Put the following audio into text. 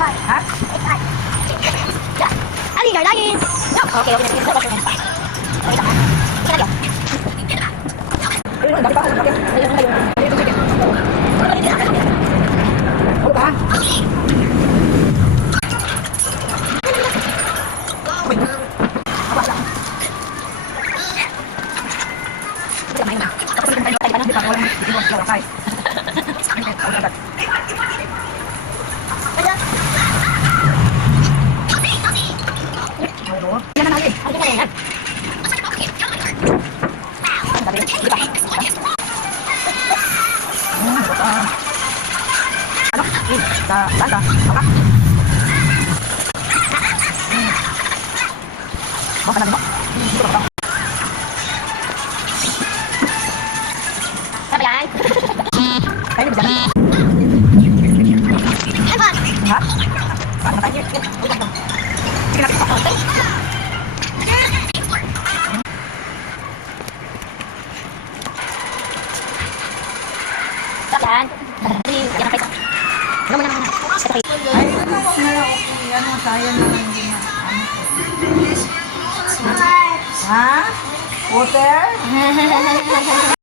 Ha? Aligar lagi. Okay, okay. Okay, tama. Sige na Ayun, dami pa ako. Okay. Ayun, ayun. Ayun, sige. Huwag ka. Uy. Awas lang. Sige, main na. Tapos sige, tayo pa na. Di pa, walang hindi mo siya wakay. Okay, agad. Yan na natin. Ano na yan? Ano? Sa lasa. Baka. Baka na diba? Dito ba? Sabi yan. Kayo na dyan. Ha? Paano na tayo? Sige natin pa. Sabi yan. Yan ang pesa. Ano mo naman? Ito kayo. Ay, ano okay. Ano, sayang naman din. Ha? Water?